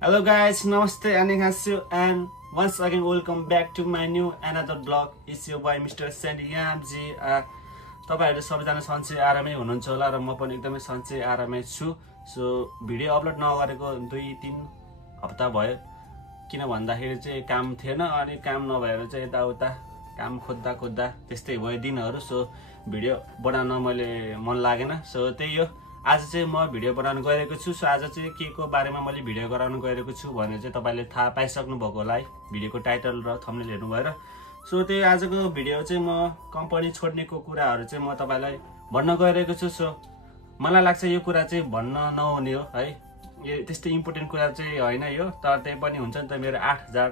Hello guys, namaste annyeonghaseyo and once again welcome back to my new another vlog. It's your boy Mr. Sandy Yamji. तपाईहरु सबैजना सन्चै आरामै हुनुहुन्छ होला र म पनि एकदमै सन्चै आरामै छु। सो भिडियो अपलोड नगरेको 2-3 हप्ता भयो। किन भन्दाखेरि चाहिँ काम थिएन अनि काम नभएर चाहिँ यताउता काम खोज्दा त्यस्तै भयो दिनहरु। सो भिडियो बनाउन मैले मन लागेन। सो त्यही हो, आज चाहिँ म भिडियो बनाउन गएको छु। सो आज चाहिँ के को बारेमा मैले भिडियो गराउन गएको छु भने चाहिँ तपाईले थाहा पाइसक्नु भएको होला है, भिडियोको टाइटल र थम्बनेल हेर्नु भएर। सो त्यही आजको भिडियो चाहिँ म कम्पनी छोड्नेको कुराहरु चाहिँ म तपाईलाई भन्न गएको छु। सो मलाई लाग्छ यो कुरा चाहिँ भन्न नहुने हो है, यो त्यस्तै इम्पोर्टेन्ट कुरा चाहिँ हैन यो, तर त्यही पनि हुन्छ नि त। मेरो 8000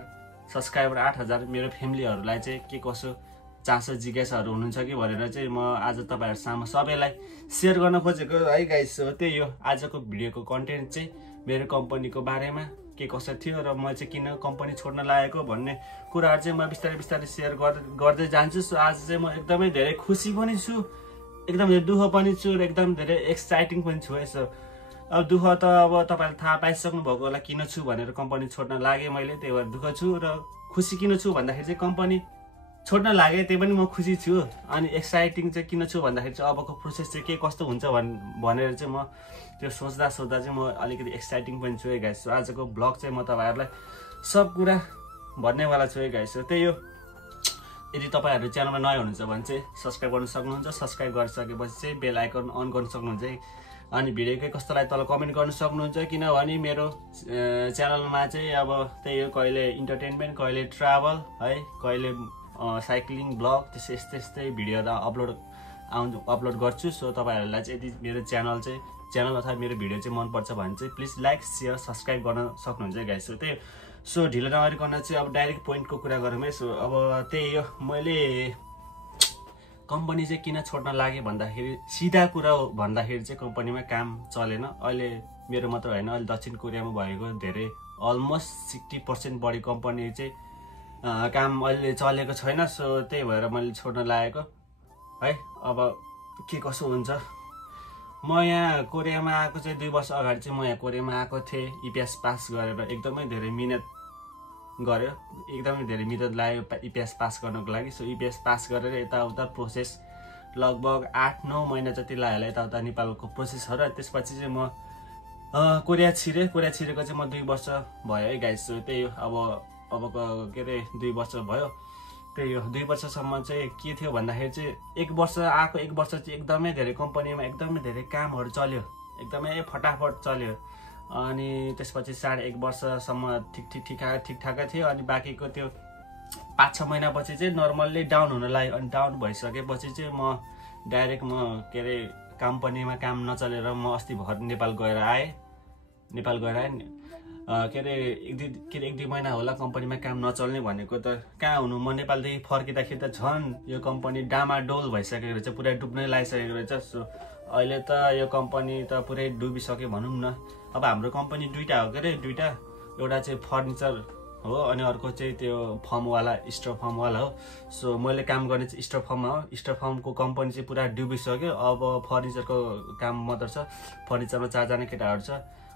सब्स्क्राइबर 8000 मेरो फ्यामिलीहरुलाई चाहिँ के कसो चासो जिज्ञासाहरु हुनुहुन्छ कि भनेर चाहिँ म आज तपाईहरु सामु सबैलाई शेयर गर्न खोजेको है गाइस। सो त्यही हो, आजको भिडियोको कन्टेन्ट चाहिँ मेरो कम्पनीको बारेमा के कसो थियो र म चाहिँ किन कम्पनी छोड्न लागेको भन्ने कुराहरु चाहिँ म बिस्तारै शेयर गर्दै जान्छु। सो आज चाहिँ म एकदमै धेरै खुसी पनि छु, एकदम धेरै दुःख पनि छु र एकदम धेरै एक्साइटिङ पनि छु है। सो अब दुःख त अब तपाईले थाहा पाइसक्नु भएको होला किन छु भनेर कम्पनी छोड्न लागे मैले, त्यही भएर दुःख छु। र खुसी किन छु भन्दाखेरि चाहिँ कम्पनी छोड्न लागे त्यही पनि म खुसी छु। अनि एक्साइटिङ चाहिँ किन छु भन्दाखेरि चाहिँ अबको प्रोसेस चाहिँ के कस्तो हुन्छ भनेर चाहिँ म त्यो सोच्दा चाहिँ म अलिकति एक्साइटिङ पनि छु है गाइस। सो आजको ब्लग चाहिँ म तपाईहरुलाई सब कुरा भन्नेवाला छु है गाइस। सो त्यही हो, यदि तपाईहरु च्यानलमा नयाँ हुनुहुन्छ भने चाहिँ सब्स्क्राइब गर्न सक्नुहुन्छ। सब्स्क्राइब गरिसकेपछि चाहिँ बेल आइकन अन गर्न सक्नुहुन्छ है। अनि भिडियोकै कस्तो लाग्यो तल कमेन्ट गर्न सक्नुहुन्छ, किनभने मेरो च्यानलमा चाहिँ अब त्यही हो, कहिले इन्टरटेनमेन्ट, कहिले ट्राभल है, कहिले साइक्लिङ ब्लग, त्यस्तै भिडियोहरु अपलोड गर्छु। सो तपाईहरुलाई चाहिँ यदि मेरो च्यानल अथवा मेरो भिडियो चाहिँ मन पर्छ भने चाहिँ प्लिज लाइक शेयर सब्स्क्राइब गर्न सक्नुहुन्छ गाइस। सो त्यही, सो ढिलो नगरिकन चाहिँ अब डाइरेक्ट पोइन्टको कुरा गरौँ है। सो अब त्यही हो, मैले कम्पनी चाहिँ किन छोड्न लागे भन्दाखेरि सिधा कुरा हो भन्दाखेरि चाहिँ कम्पनीमा काम चलेन। अहिले मेरो मात्र हैन, अहिले दक्षिण कोरियामा भएको धेरै अलमोस्ट 60% बढी कम्पनी चाहिँ काम अहिले चलेको छैन। सो त्यही भएर मैले छोड्न लागेको है। अब के कसो हुन्छ, म यहाँ कोरियामा आएको चाहिँ 2 वर्ष अगाडि चाहिँ म यहाँ कोरियामा आएको थिएँ। इपिएस पास गरेर एकदमै धेरै मिहिनेत गर्यो, एकदमै धेरै मिहिनेत लाग्यो इपिएस पास गर्नको लागि। सो इपिएस पास गरेर यताउता प्रोसेस लगभग 8-9 महिना जति लाग्यो होला यताउता नेपालको प्रोसेसहरु। त्यसपछि चाहिँ म कोरिया छिरेको चाहिँ म 2 वर्ष भयो है गाइस। सो त्यही हो, अबको के अरे 2 वर्ष भयो। त्यही हो, 2 वर्षसम्म चाहिँ के थियो भन्दाखेरि चाहिँ 1 वर्ष चाहिँ एकदमै धेरै कम्पनीमा एकदमै धेरै कामहरु चल्यो, एकदमै फटाफट चल्यो। अनि त्यसपछि 1.5 वर्षसम्म ठिकठाकै थियो। अनि बाँकीको त्यो 5-6 महिनापछि चाहिँ नर्मल्ली डाउन हुन लाग्यो। अनि डाउन भइसकेपछि चाहिँ म डाइरेक्ट के अरे कम्पनीमा काम नचलेर म अस्ति भर नेपाल गएर आएँ। के अरे 1-2 महिना होला कम्पनीमा काम नचल्ने भनेको त कहाँ हुनु। म नेपालदेखि फर्किँदाखेरि त झन् यो कम्पनी डामाडोल भइसकेको रहेछ, पुरै डुब्नै लागिसकेको रहेछ। सो अहिले त यो कम्पनी त पुरै डुबिसक्यो भनौँ न। अब हाम्रो कम्पनी दुईटा हो के अरे, एउटा चाहिँ फर्निचर हो अनि अर्को चाहिँ त्यो स्टोर फर्मवाला हो। सो मैले काम गर्ने चाहिँ स्टोर फर्ममा हो। स्टोर फर्मको कम्पनी चाहिँ पुरा डुबिसक्यो। अब फर्निचरको काम मात्र छ, फर्निचरमा 4 जना केटाहरु छ।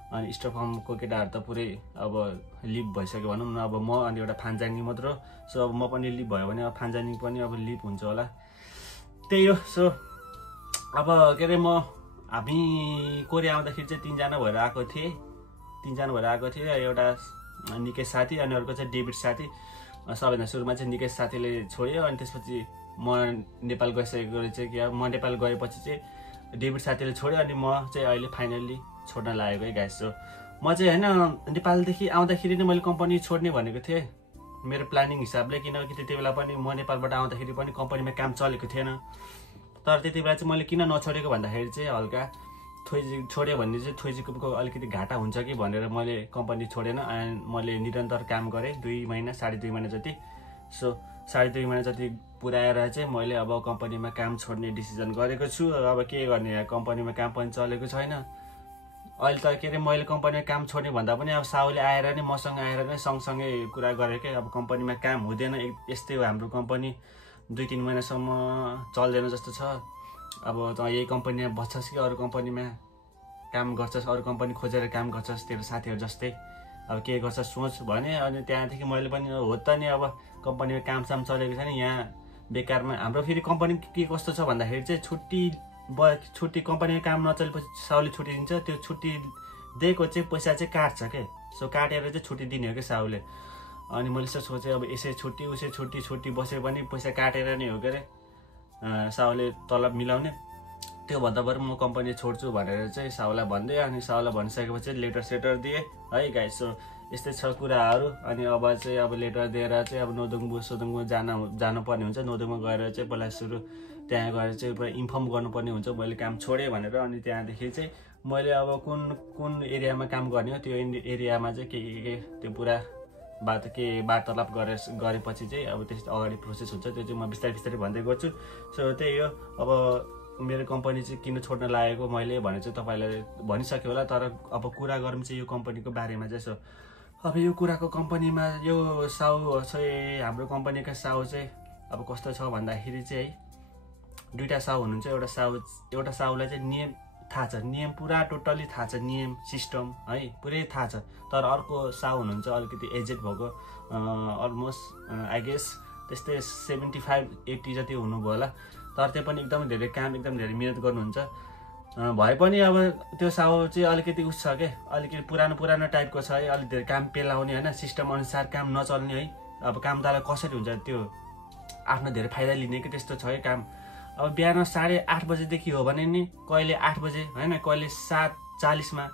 अनि स्टोर फर्मको केटाहरु त पुरै अब लिभ भइसक्यो भनौँ न। अब म अनि एउटा फान्जानी मात्र हो। सो अब म पनि लिभ भयो भने अब फान्जानी पनि अब लिभ हुन्छ होला, त्यही हो। सो अब के अरे हामी कोरिया आउँदाखेरि चाहिँ 3 जना भएर आएको थिए। एउटा निकेश साथी अनि अर्को चाहिँ डेभिड साथी। सबैभन्दा सुरुमा चाहिँ निकेश साथीले छोड्यो अनि त्यसपछि म नेपाल गइसकेको रहेछ कि म नेपाल गएपछि चाहिँ डेभिड साथीले छोड्यो अनि म चाहिँ अहिले फाइनल्ली छोड्न लागेको है गाइस। सो म चाहिँ हैन नेपालदेखि आउँदाखेरि नै मैले कम्पनी छोड्ने भनेको थिएँ मेरो प्लानिङ हिसाबले, किनकि त्यति बेला पनि म नेपालबाट आउँदाखेरि पनि कम्पनीमा काम चलेको थिएन। तर त्यति बेला चाहिँ मैले किन नछोडेको भन्दाखेरि चाहिँ हल्का छोड्यो भने चाहिँ थोइजीको अलिकति घाटा हुन्छ कि भनेर मैले कम्पनी छोडेन। अनि मैले निरन्तर काम गरेँ 2 महिना 2.5 महिना जति। सो 2.5 महिना जति पुर्याएर चाहिँ मैले अब कम्पनीमा काम छोड्ने डिसिजन गरेको छु। अब के गर्ने, कम्पनीमा काम पनि चलेको छैन अहिले त। के अरे मैले कम्पनीमा काम छोड्ने भन्दा पनि अब साउले आएर नै मसँग आएर नै सँगसँगै कुरा गरे के अब कम्पनीमा काम हुँदैन, यस्तै हो हाम्रो कम्पनी, 2-3 महिनासम्म चल्दैन जस्तो छ। अब त यही कम्पनीमा बस्छस् कि अरू कम्पनीमा काम गर्छस्, अरू कम्पनी खोजेर काम गर्छस् तेरो साथीहरु जस्तै अब के गर्छ सोच भने। अनि त्यहाँदेखि मैले पनि हो त नि अब कम्पनीमा कामसाम चलेको छ नि, यहाँ बेकारमा हाम्रो फेरि कम्पनी के कस्तो छ भन्दाखेरि चाहिँ छुट्टी कम्पनीमा काम नचलेपछि साउले छुट्टी दिन्छ, त्यो छुट्टी दिएको चाहिँ पैसा चाहिँ काट्छ के, सो काटेर चाहिँ छुट्टी दिने हो कि साउले। अनि मैले यसो सोचेँ अब यसै छुट्टी उसै छुट्टी बसे पनि पैसा काटेर नै हो के अरे साउले तलब मिलाउने, त्योभन्दा बरु म कम्पनी छोड्छु भनेर चाहिँ साउलाई भनिदिएँ। अनि साउलाई भनिसकेपछि लेटर सेटर दिएँ है गाइस। सो यस्तै छ कुराहरू। अनि अब चाहिँ अब लेटर दिएर चाहिँ अब सोदुङबु जानुपर्ने हुन्छ। नोदुङमा गएर चाहिँ पहिला सुरु त्यहाँ गएर चाहिँ पुरा इन्फर्म गर्नुपर्ने हुन्छ मैले काम छोडेँ भनेर। अनि त्यहाँदेखि चाहिँ मैले अब कुन एरियामा काम गर्ने हो त्यो एरियामा चाहिँ के त्यो पुरा वार्तालाप गरेपछि चाहिँ अब त्यस्तो अगाडि प्रोसेस हुन्छ, त्यो चाहिँ म बिस्तारै भन्दै गर्छु। सो त्यही हो, अब मेरो कम्पनी चाहिँ किन छोड्न लागेको मैले भने चाहिँ तपाईँलाई भनिसक्यो होला। तर अब कुरा गरौँ चाहिँ यो कम्पनीको बारेमा चाहिँ। सो अब यो कुराको कम्पनीमा यो साउ चाहिँ हाम्रो कम्पनीका साउ चाहिँ अब कस्तो छ भन्दाखेरि चाहिँ है, दुईवटा साउ हुनुहुन्छ। एउटा साउलाई चाहिँ नियम थाहा छ, नियम पुरा टोटल्ली थाहा छ, नियम सिस्टम है पुरै थाहा छ। तर अर्को साउ हुनुहुन्छ अलिकति एजेड भएको, अलमोस्ट आई गेस त्यस्तै 75-80 जति हुनुभयो होला। तर त्यो पनि एकदम धेरै काम एकदम धेरै मिहिनेत गर्नुहुन्छ। भए पनि अब त्यो साउ चाहिँ अलिकति उस छ क्या, अलिकति पुरानो टाइपको छ है, अलिक धेरै काम पेलाउने होइन, सिस्टम अनुसार काम नचल्ने है। अब काम तालाई कसरी हुन्छ त्यो आफ्नो धेरै फाइदा लिने कि त्यस्तो छ है काम। अब बिहान 8:30 बजेदेखि हो भने नि कहिले 8 बजे होइन, कहिले 7:40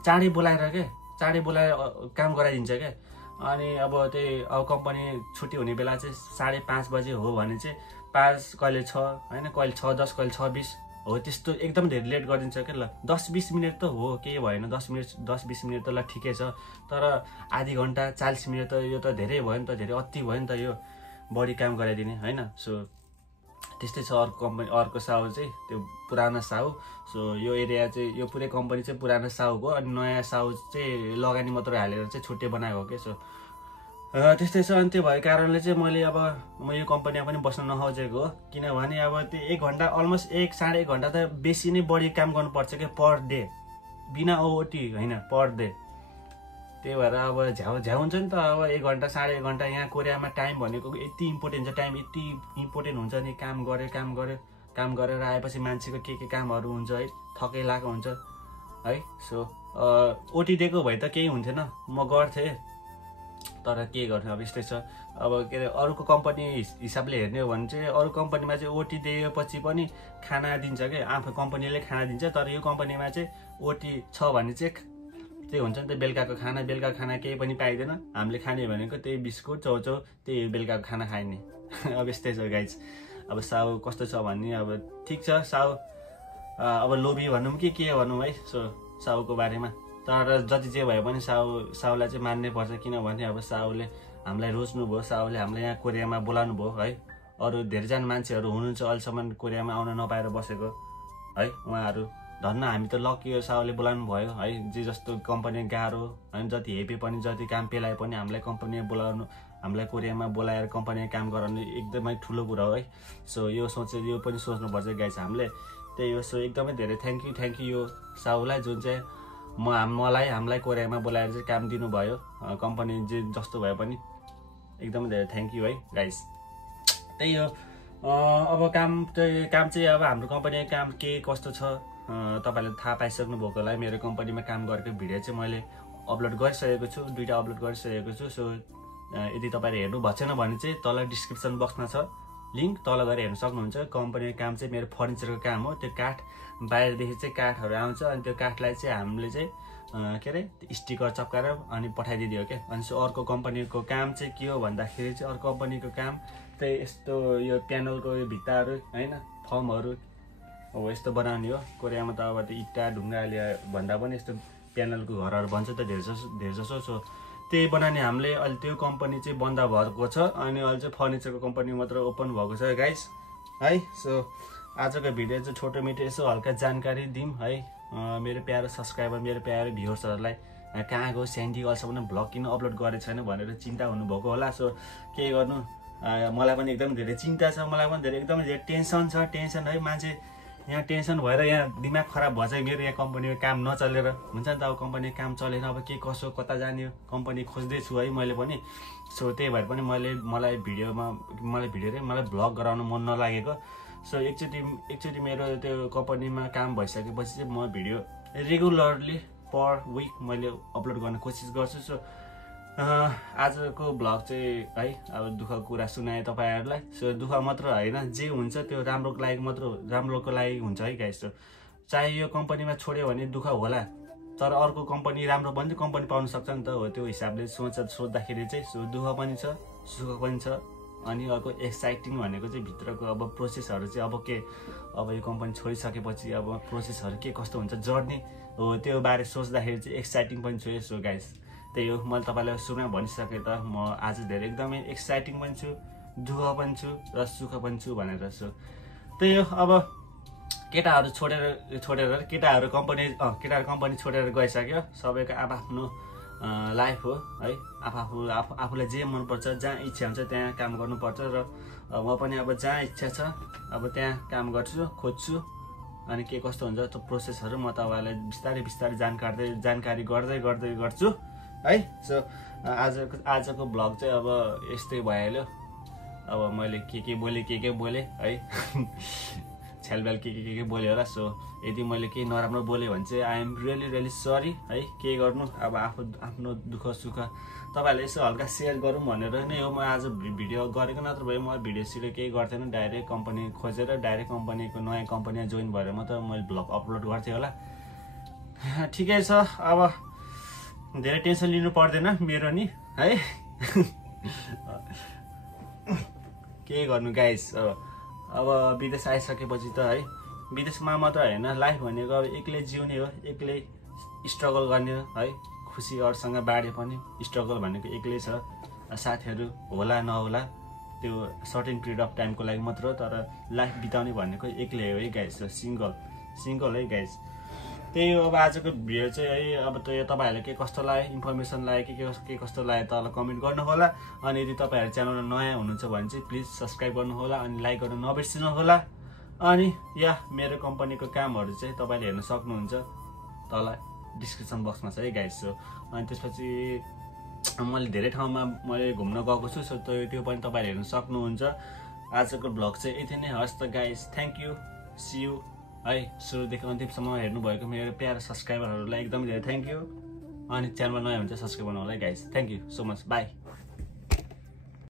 चाँडै बोलाएर काम गराइदिन्छ क्या। अनि अब त्यही अब कम्पनी छुट्टी हुने बेला चाहिँ 5:30 बजे हो भने चाहिँ 5 कहिले 6 होइन, कहिले 6:10 कहिले 6:20 हो, त्यस्तो एकदम धेरै लेट गरिदिन्छ क्या। ल 10-20 मिनट त हो, केही भएन, 10-20 मिनट त ल ठिकै छ। तर आधी घन्टा 40 मिनट त यो त धेरै भयो नि त, धेरै अति भयो नि त यो बढी काम गराइदिने होइन। सो त्यस्तै छ अर्को साउ चाहिँ त्यो पुरानो साउ। सो यो एरिया चाहिँ यो पुरै कम्पनी चाहिँ पुरानो साउको, अनि नयाँ साउ चाहिँ लगानी मात्र हालेर चाहिँ छुट्टै बनाएको हो क्या। सो त्यस्तै छ। अनि त्यो भएको कारणले चाहिँ मैले अब म यो कम्पनीमा पनि बस्न नखोजेको हो, किनभने अब त्यो 1 घन्टा अलमोस्ट 1-1.5 घन्टा त बेसी नै बढी काम गर्नुपर्छ क्या पर डे, बिना ओटी होइन, पर डे। त्यही भएर अब झ्याउ हुन्छ नि त। अब 1 घन्टा 1.5 घन्टा यहाँ कोरियामा टाइम भनेको यति इम्पोर्टेन्ट छ, टाइम यति इम्पोर्टेन्ट हुन्छ नि। काम गरेर आएपछि मान्छेको के कामहरू हुन्छ है, थकै लागेको हुन्छ है। सो ओटी दिएको भए त केही हुन्थेन, म गर्थेँ, तर के गर्ने अब यस्तै छ। अब के अरे अरूको कम्पनी हिसाबले हेर्ने हो भने चाहिँ अरू कम्पनीमा चाहिँ ओटी दिएपछि पनि खाना दिन्छ क्या, आफ्नो कम्पनीले खाना दिन्छ। तर यो कम्पनीमा चाहिँ ओटी छ भने चाहिँ त्यही हुन्छ नि त, बेलुकाको खाना केही पनि पाइँदैन। हामीले खाने भनेको त्यही बिस्कुट चौचौ, त्यही बेलुकाको खाना खाइने। अब यस्तै छ गाइज। अब साउ कस्तो छ भन्ने अब ठिक छ, साउ अब लोभी भनौँ कि के भनौँ है, सो साउको बारेमा। तर जति जे भए पनि साउलाई चाहिँ मान्नै पर्छ, किनभने अब साउले हामीलाई रोज्नुभयो, साउले हामीलाई यहाँ कोरियामा बोलाउनु भयो है। अरू धेरैजना मान्छेहरू हुनुहुन्छ अहिलेसम्म कोरियामा आउन नपाएर बसेको है, उहाँहरू धन्न हामी त लकी हो, साउले बोलाउनु भयो है। जे जस्तो कम्पनी गाह्रो होइन, जति हेपी पनि जति काम पेलाए पनि हामीलाई कम्पनीमा बोलाउनु, हामीलाई कोरियामा बोलाएर कम्पनीमा काम गराउनु एकदमै ठुलो कुरा हो है। सो यो यो पनि सोच्नुपर्छ गाइस हामीले। त्यही हो, सो एकदमै धेरै थ्याङ्क यू यो साउलाई, जुन चाहिँ हामीलाई कोरियामा बोलाएर चाहिँ काम दिनुभयो। कम्पनी जे जस्तो भए पनि एकदमै धेरै थ्याङ्क यू है गाइस। त्यही हो, अब काम चाहिँ अब हाम्रो कम्पनीको काम के कस्तो छ तपाईँले थाहा पाइसक्नु भएको होला। मेरो कम्पनीमा काम गरेको भिडियो चाहिँ मैले अपलोड गरिसकेको छु, 2टा अपलोड गरिसकेको छु। सो यदि तपाईँले हेर्नु भएको छैन भने चाहिँ तल डिस्क्रिप्सन बक्समा छ लिङ्क, तल गएर हेर्न सक्नुहुन्छ। कम्पनीको काम चाहिँ मेरो फर्निचरको काम हो। त्यो काठ बाहिरदेखि चाहिँ काठहरू आउँछ, अनि त्यो काठलाई चाहिँ हामीले चाहिँ के अरे स्टिकर चप्काएर अनि पठाइदिदियो क्या। अनि अर्को कम्पनीको काम चाहिँ के हो भन्दाखेरि चाहिँ अर्को कम्पनीको काम त्यही यस्तो यो प्यानलको यो भित्ताहरू होइन, फर्महरू हो यस्तो बनाउने हो। कोरियामा त अब त्यो इट्टा ढुङ्गाले भन्दा पनि यस्तो प्यानलको घरहरू भन्छ त धेरै जसो। सो त्यही बनाउने हामीले अहिले त्यो कम्पनी चाहिँ बन्द भएको छ, अनि अहिले चाहिँ फर्निचरको कम्पनी मात्र ओपन भएको छ गाइस है। सो आजको भिडियो चाहिँ छोटो मिठो यसो हल्का जानकारी दिउँ है मेरो प्यारो सब्सक्राइबर, मेरो प्यारो भ्युवर्सहरूलाई। कहाँ गयो स्यान्डी, अहिलेसम्म भ्लग किन अपलोड गरेको छैन भनेर चिन्ता हुनुभएको होला। सो के गर्नु, मलाई पनि एकदम धेरै चिन्ता छ, मलाई पनि एकदमै धेरै टेन्सन छ है। मान्छे यहाँ टेन्सन भएर यहाँ दिमाग खराब भएछ मेरो यहाँ कम्पनीको काम नचलेर हुन्छ नि त। अब कम्पनीको काम चलेन, अब के कसो कता जाने कम्पनी खोज्दैछु है मैले पनि। सो त्यही भएर पनि मलाई भिडियो मलाई भ्लग गराउन मन नलागेको। सो एकचोटि मेरो त्यो कम्पनीमा काम भइसकेपछि चाहिँ म भिडियो रेगुलरली पर विक मैले अपलोड गर्ने कोसिस गर्छु। सो आजको भ्लग चाहिँ है अब दुःखको कुरा सुनाएँ तपाईँहरूलाई। सो दुःख मात्र होइन, जे हुन्छ त्यो राम्रोको लागि हुन्छ है गाइस। सो चाहे यो कम्पनीमा छोड्यो भने दुःख होला, तर अर्को कम्पनी राम्रो पनि कम्पनी पाउन सक्छ नि त। हो त्यो हिसाबले सोच्दाखेरि चाहिँ सो दुःख पनि छ सुख पनि छ। अनि अर्को एक्साइटिङ भनेको चाहिँ भित्रको अब प्रोसेसहरू चाहिँ अब यो कम्पनी छोडिसकेपछि अब प्रोसेसहरू के कस्तो हुन्छ जर्नी हो त्यो बारे सोच्दाखेरि चाहिँ एक्साइटिङ पनि छु। सो गाइस त्यही हो, मैले तपाईँलाई सुरुमा भनिसकेँ त म आज धेरै एकदमै एक्साइटिङ पनि छु, दुःख पनि छु र सुख पनि छु भनेर। सो त्यही हो, अब केटाहरू केटाहरू कम्पनी छोडेर गइसक्यो। सबैको आफ्नो लाइफ हो है, आफूलाई जे मनपर्छ जहाँ इच्छा हुन्छ त्यहाँ काम गर्नुपर्छ। र म पनि अब जहाँ इच्छा छ अब त्यहाँ काम गर्छु खोज्छु। अनि के कस्तो हुन्छ त्यो प्रोसेसहरू म तपाईँलाई बिस्तारै जानकारी गर्दै गर्छु है। सो आजको भ्लग चाहिँ अब यस्तै भइहाल्यो। अब मैले के बोलेँ है छ्यालब्याल के बोल्यो होला। सो यदि मैले केही नराम्रो बोलेँ भने चाहिँ आई एम रियली सरी है। के गर्नु अब आफ्नो दुःख सुख तपाईँहरूले यसो हल्का सेयर गरौँ भनेर नै हो म आज भिडियो गरेको। नत्र भए म भिडियो केही गर्थेन, डाइरेक्ट कम्पनी खोजेर डाइरेक्ट कम्पनीको नयाँ कम्पनीमा जोइन भएर मात्र मैले भ्लग अपलोड गर्थेँ होला। ठिकै छ, अब धेरै टेन्सन लिनु पर्दैन मेरो नि है। के गर्नु गाइस, अब विदेश आइसकेपछि त है विदेशमा मात्र होइन लाइफ भनेको अब एक्लै जिउने हो, एक्लै स्ट्रगल गर्ने हो है। खुसी अरूसँग बाँडे पनि स्ट्रगल भनेको एक्लै छ, साथीहरू होला नहोला त्यो सर्टेन पिरियड अफ टाइमको लागि मात्र हो। तर लाइफ बिताउने भनेको एक्लै हो है गाइस, सिङ्गल है गाइस। त्यही हो, अब आजको भिडियो चाहिँ है अब तपाईँहरूले के कस्तो लाग्यो, इन्फर्मेसन लाग्यो के कस्तो लाग्यो तल कमेन्ट गर्नु होला। अनि यदि तपाईँहरू च्यानलमा नयाँ हुनुहुन्छ भने चाहिँ प्लिज सब्सक्राइब गर्नु होला अनि लाइक गर्नु नबिर्सिनु होला। अनि मेरो कम्पनीको कामहरू चाहिँ तपाईँले हेर्न सक्नुहुन्छ, तल डिस्क्रिप्सन बक्समा छ है गाइस। सो अनि त्यसपछि मैले धेरै ठाउँमा घुम्न गएको छु। सो त्यो पनि तपाईँले हेर्न सक्नुहुन्छ। आजको भ्लग चाहिँ यति नै हस् त guys. Thank you, see you है। सुरुदेखि अन्तिमसम्म हेर्नुभएको मेरो प्यारो सब्सक्राइबरहरूलाई एकदमै धेरै थ्याङ्क यू। अनि च्यानलमा नयाँ हुन्छ सब्सक्राइब गर्नु होला है guys. Thank you so much, by.